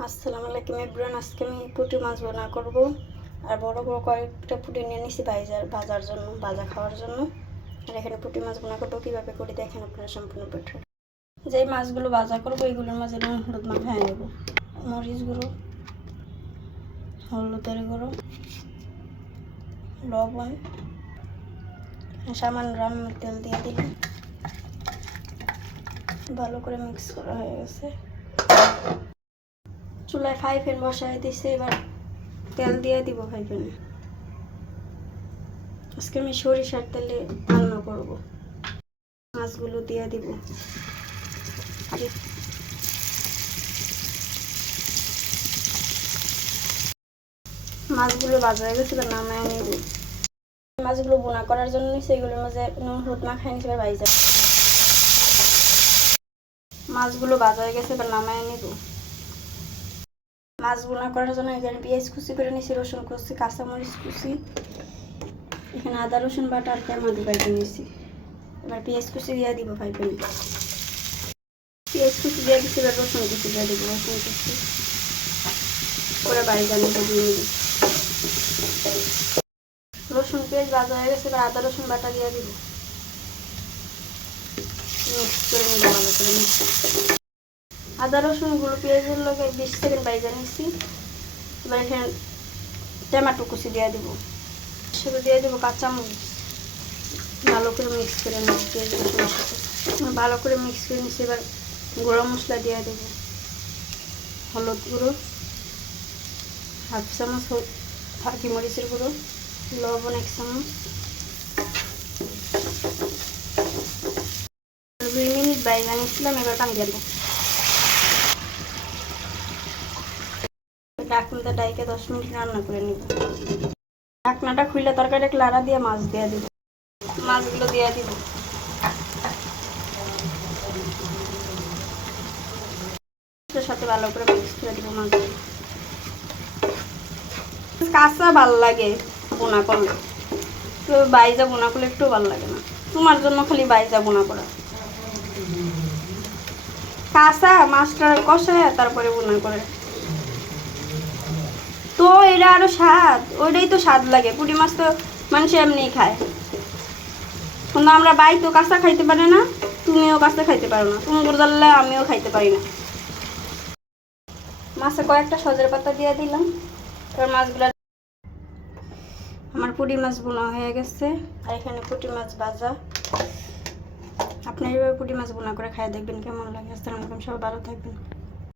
আসসালামু আলাইকুম এভরিওয়ান। আজকে আমি পুঁটি মাছ ভুনা করব। আর বড় বড় কয়েকটা পুঁটি নিয়ে নিছি ভাজার জন্য, ভাজা খাওয়ার জন্য। আর এখানে পুঁটি মাছ ভুনা করবো, কীভাবে করি দেখেন আপনারা সম্পূর্ণ ভিডিও। যেই মাছগুলো ভাজা করবো এগুলোর মাঝে নুন হলুদ মাখায় নেব। মরিচ গুঁড়ো, হলুদের গুঁড়ো, লবণ, সামান্য রান্নার তেল দিয়ে দিলাম। ভালো করে মিক্স করা হয়ে গেছে। চুলায় ফ্রাই প্যান বসায় দিছে, এবার তেল দিয়ে দিব ফ্রাই প্যানে। আজকে আমি সরিষার তেলে রান্না করব। মাছগুলো দিয়ে দিব। মাছগুলো ভাজা হয়ে গেছে, নামায় নেব। মাছগুলো বোনা করার জন্য সেগুলোর মাঝে নুন হলুদ মাখায় নিচ্ছে, ভাজা মাছগুলো ভাজা হয়ে গেছে, এবার নামায় নেব। মাছ বোনা করার জন্য এখানে পেঁয়াজ কুচি করে নিয়েছি, রসুন কুচি, কাঁচামরিচ কুচি, এখানে আদা রসুন বাটা আর টমেটো কেটে নিয়েছি। এবার পেঁয়াজ কুচি দিয়ে দিব ফ্রাই প্যানে। পেঁয়াজ কুচি দিয়ে দিচ্ছি, এবার রসুন কুচি দিয়ে দিব। রসুন কুচি করে বাড়ি জানি দিয়ে নিব। রসুন পেঁয়াজ ভাজা হয়ে গেছে, এবার আদা রসুন বাটা দিয়ে দিব। মিক্স করে নিব ভালো করে। আদা রসুনগুলো পেঁয়াজের লগে 20 সেকেন্ড বাইজা নিচ্ছি। এবার এখানে টমেটো কুচি দিয়ে দিব। সেটা দিয়ে দেবো কাঁচামরিচ। ভালো করে মিক্স করে নেব পেঁয়াজ রসুনের সাথে। ভালো করে মিক্স করে নিচ্ছি। এবার গরম মশলা দিয়ে দেবো। হলুদ গুঁড়ো, হাফ চামচ ফাঁকি মরিচের গুঁড়ো, লবণ 1 চামচ। 2 মিনিট বাইজা নিচ্ছিলাম, এবার পানি দিয়ে দেবো। ঢাকনাটা ডাইকে 10 মিনিট রান্না করে নিব। ঢাকনাটা খুলে তরকারিটা লাড়া দিয়ে মাছ দিয়ে দিব। মাছগুলো দিয়ে দিব। সাথে ভালো করে মিক্স করে দিব মাছগুলো। কাঁচা ভাল লাগে বোনা করলে, তো বাইজা বোনা করলে একটু ভালো লাগে না। তোমার জন্য খালি বাইজা বোনা করা। কাঁচা মাছটা কষায় তারপরে বোনা করে তো এটা আরো স্বাদ। ওইটাই তো স্বাদ লাগে। পুঁটি মাছ তো মানুষ এমনিই খায়, কিন্তু আমরা বাই তো কাঁচা খাইতে পারে না। তুমিও কাঁচা খাইতে পারো না, তুমি জানলে আমিও খাইতে পারি না। মাছে কয়েকটা সজের পাতা দিয়ে দিলাম। এবার মাছগুলো, আমার পুঁটি মাছ বোনা হয়ে গেছে। আর এখানে পুঁটি মাছ ভাজা। আপনার এভাবে পুঁটি মাছ বোনা করে খাই দেখবেন কেমন লাগে। আসসালামু আলাইকুম, সবাই ভালো থাকবেন।